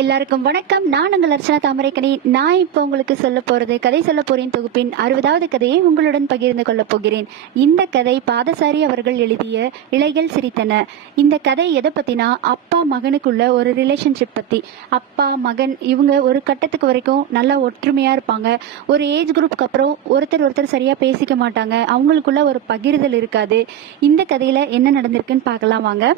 எல்லாருக்கும் வணக்கம். நான் உங்கள் அர்ச்சனா தாமரைக்கணி நான் இப்போ உங்களுக்கு சொல்ல போகிறது கதை சொல்ல போறேன் தொகுப்பின் அறுபதாவது கதையை உங்களுடன் பகிர்ந்து கொள்ளப் போகிறேன். இந்த கதை பாதசாரி அவர்கள் எழுதிய இலைகள் சிரித்தன. இந்த கதை எதை பற்றினா அப்பா மகனுக்குள்ள ஒரு ரிலேஷன்ஷிப் பற்றி அப்பா மகன் இவங்க ஒரு கட்டத்துக்கு வரைக்கும் நல்லா ஒற்றுமையாக இருப்பாங்க. ஒரு ஏஜ் குரூப்புக்கு அப்புறம் ஒருத்தர் ஒருத்தர் சரியாக பேசிக்க மாட்டாங்க. அவங்களுக்குள்ள ஒரு பகிர்தல் இருக்காது. இந்த கதையில் என்ன நடந்திருக்குன்னு பார்க்கலாம் வாங்க.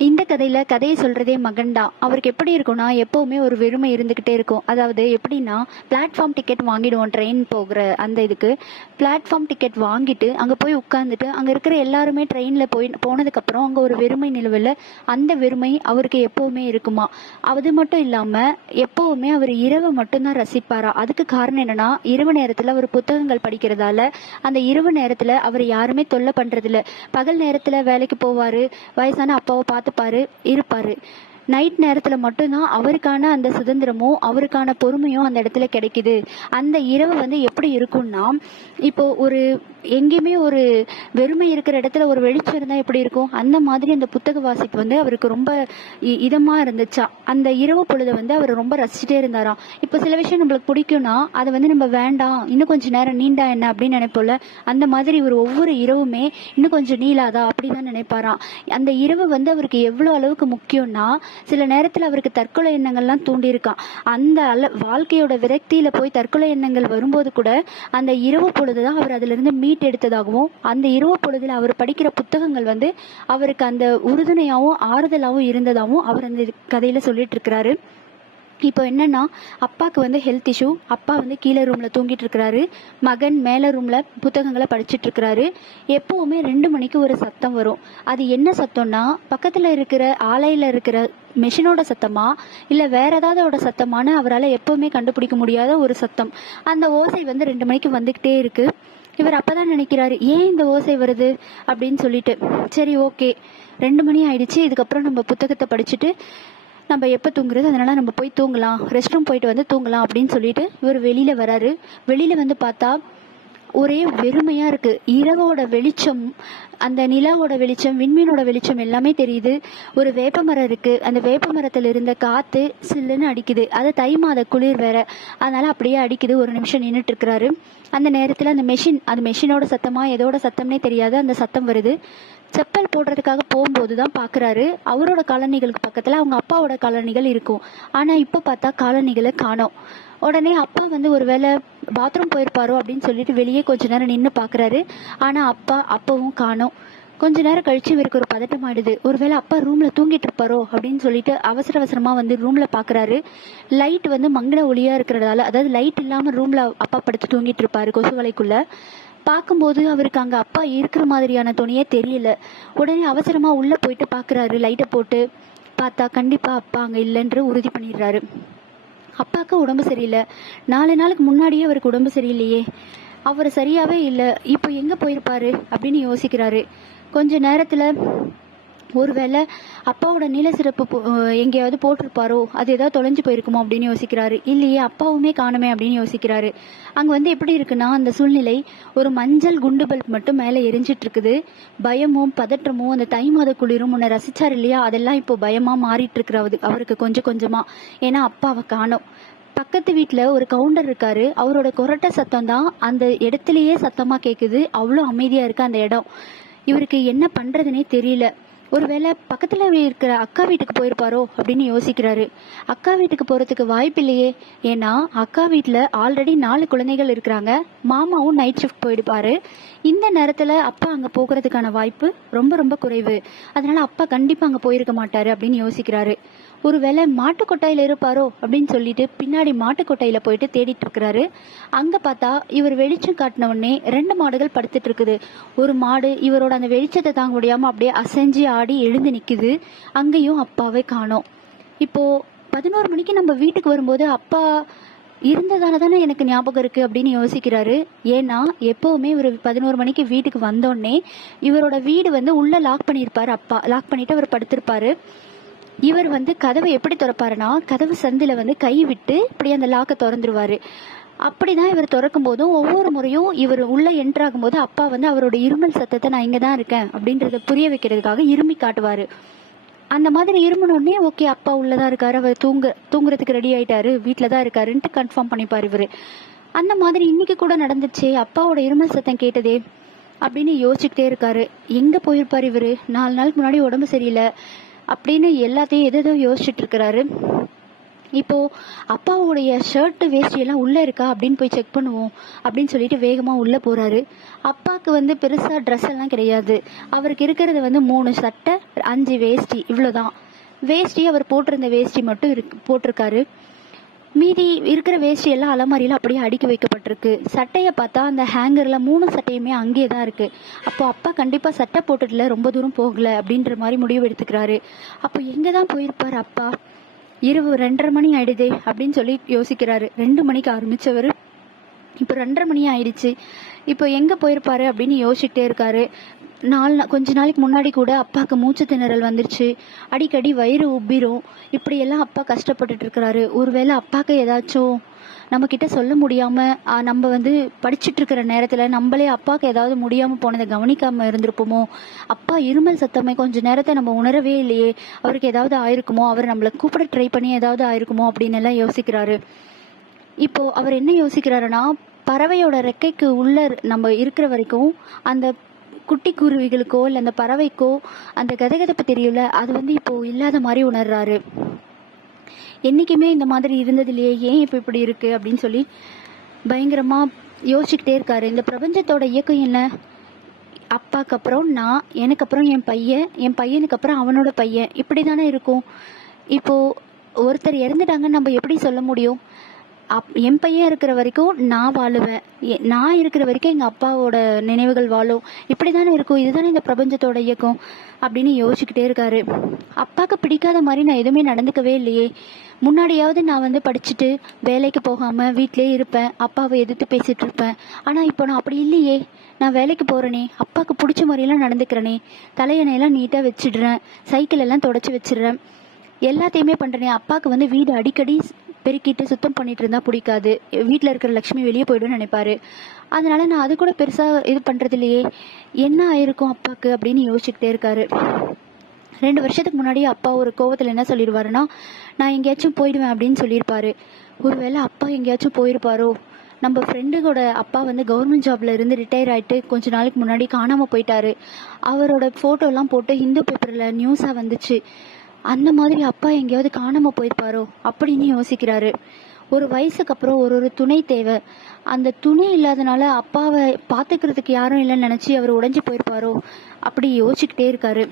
இந்த கதையில கதையை சொல்றதே மகன் தான் அவருக்கு எப்படி இருக்கும்னா எப்பவுமே ஒரு வெறுமை இருந்துகிட்டே இருக்கும். அதாவது எப்படின்னா பிளாட்ஃபார்ம் டிக்கெட் வாங்கிடுவோம் ட்ரெயின் போகிற அந்த இதுக்கு. பிளாட்ஃபார்ம் டிக்கெட் வாங்கிட்டு அங்க போய் உட்காந்துட்டு அங்க இருக்கிற எல்லாருமே ட்ரெயின்ல போய் போனதுக்கு அப்புறம் அங்க ஒரு வெறுமை நிலவில் அந்த வெறுமை அவருக்கு எப்பவுமே இருக்குமா? அது மட்டும் இல்லாம எப்பவுமே அவர் இரவு மட்டும்தான் ரசிப்பாரா? அதுக்கு காரணம் என்னன்னா இரவு நேரத்துல அவர் புத்தகங்கள் படிக்கிறதால அந்த இரவு நேரத்துல அவர் யாருமே தொல்லை பண்ணுறதில்ல பகல் நேரத்துல வேலைக்கு போவாரு வயசான அப்பாவை பார்த்து பார்த்துப்பாரு இருப்பாரு. நைட் நேரத்தில் மட்டும்தான் அவருக்கான அந்த சுதந்திரமும் அவருக்கான பொறுமையும் அந்த இடத்துல கிடைக்குது. அந்த இரவு வந்து எப்படி இருக்கும்னா இப்போ ஒரு எங்கேயுமே ஒரு வெறுமை இருக்கிற இடத்துல ஒரு வெளிச்சம் இருந்தால் எப்படி இருக்கும்? அந்த மாதிரி அந்த புத்தக வாசிப்பு வந்து அவருக்கு ரொம்ப இ- இருந்துச்சா? அந்த இரவு பொழுதை வந்து அவர் ரொம்ப ரசிச்சுட்டே இருந்தாராம். இப்போ சில விஷயம் நம்மளுக்கு பிடிக்கும்னா அதை வந்து நம்ம வேண்டாம் இன்னும் கொஞ்சம் நேரம் நீண்டா என்ன அப்படின்னு நினைப்போம்ல அந்த மாதிரி இவர் ஒவ்வொரு இரவுமே இன்னும் கொஞ்சம் நீளாதா அப்படிதான் நினைப்பாராம். அந்த இரவு வந்து அவருக்கு எவ்வளோ அளவுக்கு முக்கியம்னா சில நேரத்தில் அவருக்கு தற்கொலை எண்ணங்கள்லாம் தூண்டியிருக்கான் அந்த அள வாழ்க்கையோட விரக்தியில் போய் தற்கொலை எண்ணங்கள் வரும்போது கூட அந்த இரவு பொழுது தான் அவர் அதுல இருந்து மீட் எடுத்ததாகவும் அந்த இரவு பொழுதில் அவர் படிக்கிற புத்தகங்கள் வந்து அவருக்கு அந்த உறுதுணையாகவும் ஆறுதலாகவும் இருந்ததாகவும் அவர் அந்த கதையில் சொல்லிட்டு இருக்கிறாரு இப்போ என்னன்னா அப்பாவுக்கு வந்து ஹெல்த் இஷ்யூ அப்பா வந்து கீழே ரூம்ல தூங்கிட்டு இருக்கிறாரு மகன் மேலே ரூம்ல புத்தகங்களை படிச்சுட்டு இருக்கிறாரு எப்பவுமே ரெண்டு மணிக்கு ஒரு சத்தம் வரும். அது என்ன சத்தம்னா பக்கத்துல இருக்கிற ஆலையில இருக்கிற மெஷினோட சத்தமா இல்லை வேற ஏதாவதோட சத்தமானு அவரால் எப்பவுமே கண்டுபிடிக்க முடியாத ஒரு சத்தம். அந்த ஓசை வந்து ரெண்டு மணிக்கு வந்துக்கிட்டே இருக்குது இவர் அப்பதான் நினைக்கிறாரு ஏன் இந்த ஓசை வருது? அப்படின்னு சொல்லிட்டு. சரி ஓகே. ரெண்டு மணி ஆயிடுச்சு. இதுக்கப்புறம் நம்ம புத்தகத்தை படிச்சுட்டு நம்ம எப்போ தூங்குறது? அதனால நம்ம போய் தூங்கலாம். ரெஸ்ட் ரூம் போயிட்டு வந்து தூங்கலாம் அப்படின்னு சொல்லிட்டு இவர் வெளியில வராரு. வெளியில வந்து பார்த்தா ஒரே வெறுமையா இருக்கு. இரவோட வெளிச்சம் அந்த நிலாவோட வெளிச்சம் விண்மீனோட வெளிச்சம் எல்லாமே தெரியுது. ஒரு வேப்ப மரம் இருக்கு. அந்த வேப்ப மரத்துல இருந்த காத்து சில்லுன்னு அடிக்குது. அது தை மாத குளிர் வேற. அதனால அப்படியே அடிக்குது. ஒரு நிமிஷம் நின்றுட்டு இருக்கிறாரு. அந்த நேரத்துல அந்த மெஷின் அது மெஷினோட சத்தமா எதோட சத்தம்னே தெரியாது. அந்த சத்தம் வருது. செப்பல் போடுறதுக்காக போகும்போது தான் பார்க்குறாரு அவரோட காலணிகளுக்கு பக்கத்தில் அவங்க அப்பாவோட காலணிகள் இருக்கும். ஆனால் இப்போ பார்த்தா காலணிகளை காணோம். உடனே அப்பா வந்து ஒருவேளை பாத்ரூம் போயிருப்பாரோ அப்படின்னு சொல்லிட்டு வெளியே கொஞ்ச நேரம் நின்று பார்க்குறாரு ஆனால் அப்பா அப்பவும் காணோம். கொஞ்ச நேரம் கழிச்சு இவருக்கு ஒரு பதட்டம் ஆயிடுது. ஒருவேளை அப்பா ரூம்ல தூங்கிட்டு இருப்பாரோ அப்படின்னு சொல்லிட்டு அவசர அவசரமா வந்து ரூம்ல பாக்குறாரு. லைட் வந்து மங்கள ஒளியா இருக்கிறதால அதாவது லைட் இல்லாம ரூம்ல அப்பா படுத்து தூங்கிட்டு இருப்பாரு கொசு வலைக்குள்ள பார்க்கும்போது அவருக்கு அங்கே அப்பா இருக்கிற மாதிரியான துணியே தெரியல. உடனே அவசரமா உள்ள போயிட்டு பாக்குறாரு. லைட்டை போட்டு பார்த்தா கண்டிப்பா அப்பா அங்க இல்லைன்று உறுதி பண்ணிடுறாரு. அப்பாவுக்கு உடம்பு சரியில்லை. நாலு நாளுக்கு முன்னாடியே அவருக்கு உடம்பு சரியில்லையே. அவர் சரியாவே இல்லை. இப்போ எங்கே போயிருப்பாரு? அப்படின்னு யோசிக்கிறாரு. கொஞ்ச நேரத்தில் ஒருவேளை அப்பாவோட நீல சிறப்பு போ- எங்கேயாவது போட்டிருப்பாரோ? அது ஏதாவது தொலைஞ்சு போயிருக்குமோ அப்படின்னு யோசிக்கிறாரு. இல்லையே அப்பாவுமே காணுமே அப்படின்னு யோசிக்கிறாரு. அங்க வந்து எப்படி இருக்குன்னா அந்த சூழ்நிலை ஒரு மஞ்சள் குண்டு பல்ப் மட்டும் மேலே எரிஞ்சிட்டு இருக்குது பயமும் பதற்றமும் அந்த தை மாத குளிரும் உன்னை ரசிச்சார் இல்லையா? அதெல்லாம் இப்போ பயமா மாறிட்டு இருக்கிறவது அவருக்கு கொஞ்சம் கொஞ்சமா. ஏன்னா அப்பாவை காணும். பக்கத்து வீட்டில் ஒரு கவுண்டர் இருக்காரு. அவரோட கொரட்டை சத்தம் தான் அந்த இடத்துலயே சத்தமா கேட்குது அவ்வளோ அமைதியா இருக்கு அந்த இடம். இவருக்கு என்ன பண்றதுனே தெரியல. ஒருவேளை பக்கத்தில் இருக்கிற அக்கா வீட்டுக்கு போயிருப்பாரோ அப்படின்னு யோசிக்கிறாரு. அக்கா வீட்டுக்கு போகிறதுக்கு வாய்ப்பு இல்லையே. ஏன்னா அக்கா வீட்டில் ஆல்ரெடி நாலு குழந்தைகள் இருக்கிறாங்க. மாமாவும் நைட் ஷிஃப்ட் போயிடுப்பாரு. இந்த நேரத்தில் அப்பா அங்கே போகிறதுக்கான வாய்ப்பு ரொம்ப ரொம்ப குறைவு. அதனால அப்பா கண்டிப்பாக அங்கே போயிருக்க மாட்டாரு அப்படின்னு யோசிக்கிறாரு. ஒருவேளை மாட்டுக்கொட்டாயில இருப்பாரோ அப்படின்னு சொல்லிட்டு பின்னாடி மாட்டுக்கொட்டாயில போயிட்டு தேடிட்டு இருக்கிறாரு. அங்க பார்த்தா இவர் வெளிச்சம் காட்டின உடனே ரெண்டு மாடுகள் படுத்துட்டு இருக்குது. ஒரு மாடு இவரோட அந்த வெளிச்சத்தை தாங்க முடியாம அப்படியே அசைஞ்சு ஆடி எழுந்து நிக்குது. அங்கேயும் அப்பாவை காணோம். இப்போ பதினோரு மணிக்கு நம்ம வீட்டுக்கு வரும்போது அப்பா இருந்ததால தானே எனக்கு ஞாபகம் இருக்கு அப்படின்னு யோசிக்கிறாரு. ஏன்னா எப்பவுமே இவர் பதினோரு மணிக்கு வீட்டுக்கு வந்தோடனே இவரோட வீடு வந்து உள்ள லாக் பண்ணியிருப்பாரு அப்பா. லாக் பண்ணிட்டு அவர் படுத்திருப்பாரு. இவர் வந்து கதவை எப்படி திறப்பாருன்னா கதவு சந்தில வந்து கை விட்டு இப்படி அந்த லாக்கை திறந்துருவாரு. அப்படிதான் இவர் திறக்கும் போதும் ஒவ்வொரு முறையும் இவர் உள்ள என்ட்ராகும் போது அப்பா வந்து அவரோட இருமல் சத்தத்தை நான் இங்கே தான் இருக்கேன் அப்படின்றத புரிய வைக்கிறதுக்காக இருமி காட்டுவாரு. அந்த மாதிரி இருமுனோடனே ஓகே அப்பா உள்ளதா இருக்காரு அவர் தூங்க தூங்குறதுக்கு ரெடி ஆயிட்டாரு வீட்டில் தான் இருக்காருன்ட்டு கன்ஃபார்ம் பண்ணிப்பார் இவர். அந்த மாதிரி இன்னைக்கு கூட நடந்துச்சு அப்பாவோட இருமல் சத்தம் கேட்டதே அப்படின்னு யோசிச்சுக்கிட்டே இருக்காரு. எங்க போயிருப்பார் இவர்? நாலு நாளுக்கு முன்னாடி உடம்பு சரியில்லை. அப்படின்னு எல்லாத்தையும் எதோ யோசிச்சுட்டு இருக்கிறாரு இப்போ அப்பாவுடைய ஷர்ட்டு வேஷ்டி எல்லாம் உள்ள இருக்கா அப்படின்னு போய் செக் பண்ணுவோம் அப்படின்னு சொல்லிட்டு வேகமா உள்ள போறாரு. அப்பாவுக்கு வந்து பெருசா ட்ரெஸ் எல்லாம் கிடையாது. அவருக்கு இருக்கிறது வந்து மூணு சட்டை அஞ்சு வேஷ்டி இவ்வளவுதான். வேஷ்டி அவர் போட்டிருந்த வேஷ்டி மட்டும் இருக்கு போட்டிருக்காரு. மீதி இருக்கிற வேஷ்டி எல்லாம் அலமாரியில் அப்படியே அடுக்கி வைக்கப்பட்டிருக்கு. சட்டையை பார்த்தா அந்த ஹேங்கரில் மூணு சட்டையுமே அங்கேயே தான் இருக்குது அப்போ அப்பா கண்டிப்பாக சட்டை போட்டுட்டுல ரொம்ப தூரம் போகல அப்படின்ற மாதிரி முடிவு எடுத்துக்கிறாரு. அப்போ எங்கே தான் போயிருப்பார் அப்பா? இரவு ரெண்டரை மணி ஆயிடுதே அப்படின்னு சொல்லி யோசிக்கிறாரு. ரெண்டு மணிக்கு ஆரம்பித்தவர் இப்போ ரெண்டரை மணி ஆயிடுச்சு. இப்போ எங்கே போயிருப்பாரு அப்படின்னு யோசிச்சுட்டே இருக்காரு. நாலு கொஞ்ச நாளைக்கு முன்னாடி கூட அப்பாவுக்கு மூச்சு திணறல் வந்துருச்சு. அடிக்கடி வயிறு உப்பிரும். இப்படியெல்லாம் அப்பா கஷ்டப்பட்டுட்டு இருக்கிறாரு. ஒருவேளை அப்பாவுக்கு ஏதாச்சும் நம்ம கிட்ட சொல்ல முடியாம நம்ம வந்து படிச்சுட்டு இருக்கிற நேரத்துல நம்மளே அப்பாவுக்கு ஏதாவது முடியாம போனதை கவனிக்காம இருந்திருப்போமோ? அப்பா இருமல் சத்தமே கொஞ்ச நேரத்தை நம்ம உணரவே இல்லையே. அவருக்கு ஏதாவது ஆயிருக்குமோ? அவர் நம்மளை கூப்பிட ட்ரை பண்ணி ஏதாவது ஆயிருக்குமோ? அப்படின்னு எல்லாம் யோசிக்கிறாரு. இப்போ அவர் என்ன யோசிக்கிறாருன்னா பறவையோட ரெக்கைக்கு உள்ள நம்ம இருக்கிற வரைக்கும் அந்த குட்டி குருவிகளுக்கோ இல்லை அந்த பறவைக்கோ அந்த கதகதப்பு தெரியல அது வந்து இப்போ இல்லாத மாதிரி உணர்றாரு. என்னைக்குமே இந்த மாதிரி இருந்தது இல்லையே ஏன் இப்போ இப்படி இருக்குது அப்படின்னு சொல்லி பயங்கரமாக யோசிச்சுக்கிட்டே இருக்காரு. இந்த பிரபஞ்சத்தோட இயக்கம் என்ன? அப்பாக்கு அப்புறம் நான் எனக்கு அப்புறம் என் பையன் என் பையனுக்கு அப்புறம் அவனோட பையன். இப்படி தானே இருக்கும். இப்போது ஒருத்தர் இறந்துட்டாங்கன்னு நம்ம எப்படி சொல்ல முடியும்? அப் என் பையன் இருக்கிற வரைக்கும் நான் வாழுவேன். எ- நான் இருக்கிற வரைக்கும் எங்கள் அப்பாவோட நினைவுகள் வாழும். இப்படி தானே இருக்கும். இதுதானே இந்த பிரபஞ்சத்தோட இயக்கம் அப்படின்னு யோசிச்சுக்கிட்டே இருக்காரு. அப்பாவுக்கு பிடிக்காத மாதிரி நான் எதுவுமே நடந்துக்கவே இல்லையே. முன்னாடியாவது நான் வந்து படிச்சுட்டு வேலைக்கு போகாமல் வீட்டிலே இருப்பேன். அப்பாவை எதிர்த்து பேசிட்டு இருப்பேன். ஆனால் இப்போ நான் அப்படி இல்லையே. நான் வேலைக்கு போகிறேனே அப்பாவுக்கு பிடிச்ச மாதிரியெல்லாம் நடந்துக்கிறேனே. தலையணையெல்லாம் நீட்டாக வச்சிடுறேன். சைக்கிள் எல்லாம் தொடச்சி வச்சிடுறேன். எல்லாத்தையுமே பண்ணுறேனே அப்பாவுக்கு வந்து வீடு அடிக்கடி பெருக்கிட்டு சுத்தம் பண்ணிட்டு இருந்தா பிடிக்காது. வீட்டில் இருக்கிற லக்ஷ்மி வெளியே போயிடும்னு நினைப்பாரு. அதனால நான் அது கூட பெருசாக இது பண்ணுறது இல்லையே என்ன ஆயிருக்கும் அப்பாவுக்கு அப்படின்னு யோசிச்சுக்கிட்டே இருக்காரு. ரெண்டு வருஷத்துக்கு முன்னாடி அப்பா ஒரு கோவத்தில் என்ன சொல்லிடுவாருன்னா நான் எங்கேயாச்சும் போயிடுவேன் அப்படின்னு சொல்லியிருப்பாரு. ஒருவேளை அப்பா எங்கேயாச்சும் போயிருப்பாரோ? நம்ம ஃப்ரெண்டுகோட அப்பா வந்து கவர்மெண்ட் ஜாப்ல இருந்து ரிட்டையர் ஆயிட்டு கொஞ்ச நாளைக்கு முன்னாடி காணாமல் போயிட்டாரு. அவரோட ஃபோட்டோலாம் எல்லாம் போட்டு ஹிந்து பேப்பர்ல நியூஸா வந்துச்சு. அந்த மாதிரி அப்பா எங்கேயாவது காணாமல் போயிருப்பாரோ அப்படின்னு யோசிக்கிறாரு. ஒரு வயசுக்கு அப்புறம் ஒரு ஒரு துணை தேவை. அந்த துணை இல்லாதனால அப்பாவை பார்த்துக்கிறதுக்கு யாரும் இல்லைன்னு நினச்சி அவர் உடஞ்சி போயிருப்பாரோ அப்படி யோசிச்சுக்கிட்டே இருக்காரு.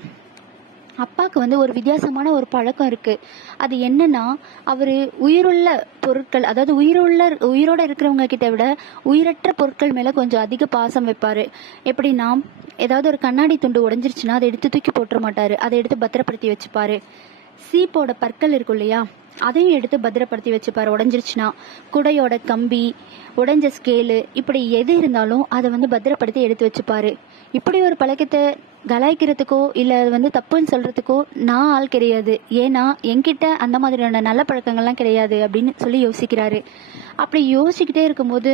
அப்பாவுக்கு வந்து ஒரு வித்தியாசமான ஒரு பழக்கம் இருக்குது அது என்னன்னா அவர் உயிருள்ள பொருட்கள் அதாவது உயிருள்ள உயிரோட இருக்கிறவங்க கிட்ட விட உயிரற்ற பொருட்கள் மேலே கொஞ்சம் அதிக பாசம் வைப்பார். எப்படின்னா ஏதாவது ஒரு கண்ணாடி துண்டு உடஞ்சிருச்சுன்னா அதை எடுத்து தூக்கி போட்டுற மாட்டார். அதை எடுத்து பத்திரப்படுத்தி வச்சுப்பார். சீப்போட பற்கள் இருக்கும் இல்லையா? அதையும் எடுத்து பத்திரப்படுத்தி வச்சுப்பார். உடஞ்சிருச்சுன்னா குடையோட கம்பி உடஞ்ச ஸ்கேலு இப்படி எது இருந்தாலும் அதை வந்து பத்திரப்படுத்தி எடுத்து வச்சுப்பார். இப்படி ஒரு பழக்கத்தை கலாய்க்கிறதுக்கோ இல்லை அது வந்து தப்புன்னு சொல்கிறதுக்கோ நான் ஆள் கிடையாது. ஏன்னா என்கிட்ட அந்த மாதிரியான நல்ல பழக்கங்கள்லாம் கிடையாது அப்படின்னு சொல்லி யோசிக்கிறாரு. அப்படி யோசிச்சுக்கிட்டே இருக்கும்போது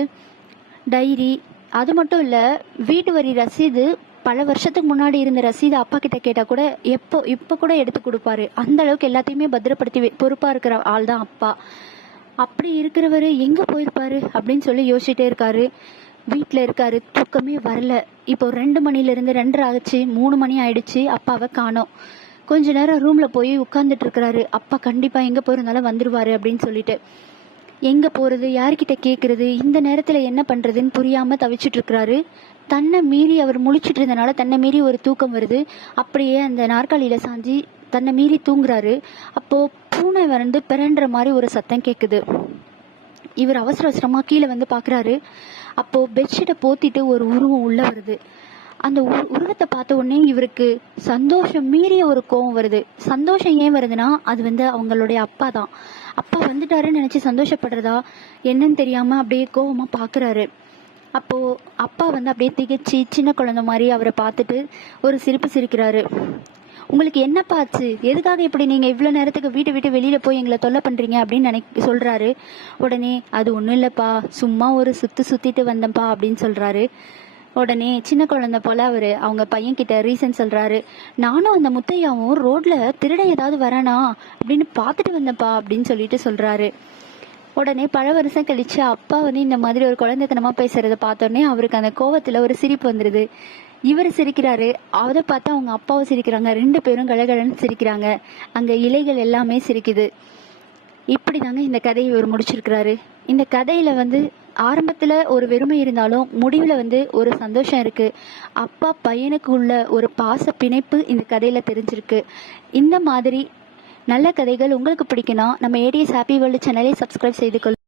டைரி அது மட்டும் இல்லை வீட்டு வரி ரசீது பல வருஷத்துக்கு முன்னாடி இருந்த ரசீது அப்பா கிட்ட கேட்டால் கூட எப்போ இப்போ கூட எடுத்து கொடுப்பாரு. அந்த அளவுக்கு எல்லாத்தையுமே பத்திரப்படுத்தி பொறுப்பாக இருக்கிற ஆள் தான் அப்பா. அப்படி இருக்கிறவர் எங்கே போயிருப்பாரு அப்படின்னு சொல்லி யோசிச்சுட்டே இருக்காரு. வீட்ல இருக்காரு தூக்கமே வரல. இப்போ ரெண்டு மணில இருந்து ரெண்டரை ஆச்சு மூணு மணி ஆயிடுச்சு அப்பாவை காணோம். கொஞ்ச நேரம் ரூம்ல போய் உட்கார்ந்துட்டு இருக்கிறாரு. அப்பா கண்டிப்பா எங்க போயிருந்தாலும் வந்துருவாரு அப்படின்னு சொல்லிட்டு. எங்க போறது யார்கிட்ட கேக்குறது இந்த நேரத்துல என்ன பண்றதுன்னு புரியாம தவிச்சிட்டு இருக்கிறாரு. தன்னை மீறி அவர் முழிச்சிட்டு இருந்தனால தன்னை மீறி ஒரு தூக்கம் வருது. அப்படியே அந்த நாற்காலியில சாஞ்சி தன்னை மீறி தூங்குறாரு. அப்போ பூனை வந்து பிறன்ற மாதிரி ஒரு சத்தம் கேக்குது. இவர் அவசர அவசரமாக கீழே வந்து பார்க்குறாரு. அப்போது பெட்ஷீட்டை போத்திட்டு ஒரு உருவம் உள்ளே வருது. அந்த உருவத்தை பார்த்த உடனே இவருக்கு சந்தோஷம் மீறிய ஒரு கோவம் வருது. சந்தோஷம் ஏன் வருதுன்னா அது வந்து அவங்களுடைய அப்பா தான். அப்பா வந்துட்டாருன்னு நினச்சி சந்தோஷப்படுறதா என்னன்னு தெரியாமல் அப்படியே கோவமாக பார்க்குறாரு. அப்போ அப்பா வந்து அப்படியே திகைச்சு சின்ன குழந்தை மாதிரி அவரை பார்த்துட்டு ஒரு சிரிப்பு சிரிக்கிறாரு. உங்களுக்கு என்னப்பா ஆச்சு? எதுக்காக இப்படி நீங்க இவ்வளவு நேரத்துக்கு வீட்டை விட்டு வெளியில போய் எங்களை தொல்லை பண்றீங்க அப்படின்னு நினை சொல்றாரு. உடனே அது ஒண்ணும் இல்லப்பா. சும்மா ஒரு சுத்து சுத்திட்டு வந்தேன்ப்பா அப்படின்னு சொல்றாரு. உடனே சின்ன குழந்தை போல அவரு அவங்க பையன் கிட்ட ரீசன் சொல்றாரு. நானும் அந்த முத்தையாவும் ரோட்ல திருட ஏதாவது வரானா? அப்படின்னு பார்த்துட்டு வந்தப்பா அப்படின்னு சொல்லிட்டு சொல்றாரு. உடனே பல வருஷம் கழிச்சு அப்பா வந்து இந்த மாதிரி ஒரு குழந்தைத்தனமா பேசுறத பார்த்தோன்னே அவருக்கு அந்த கோவத்துல ஒரு சிரிப்பு வந்துருது. இவர் சிரிக்கிறாரு அதை பார்த்து அவங்க அப்பாவும் சிரிக்கிறாங்க ரெண்டு பேரும் கலகலன்னு சிரிக்கிறாங்க. அங்க இலைகள் எல்லாமே சிரிக்குது. இப்படி தாங்க இந்த கதையை இவர் முடிச்சிருக்கிறாரு. இந்த கதையில வந்து ஆரம்பத்துல ஒரு வெறுமை இருந்தாலும் முடிவுல வந்து ஒரு சந்தோஷம் இருக்கு. அப்பா பையனுக்கு உள்ள ஒரு பாச பிணைப்பு இந்த கதையில தெரிஞ்சிருக்கு. இந்த மாதிரி நல்ல கதைகள் உங்களுக்கு பிடிக்குன்னா நம்ம ஏடிஎஸ் ஹாப்பி வேர்ல்டு சேனலை சப்ஸ்கிரைப் செய்து கொள்ளுங்க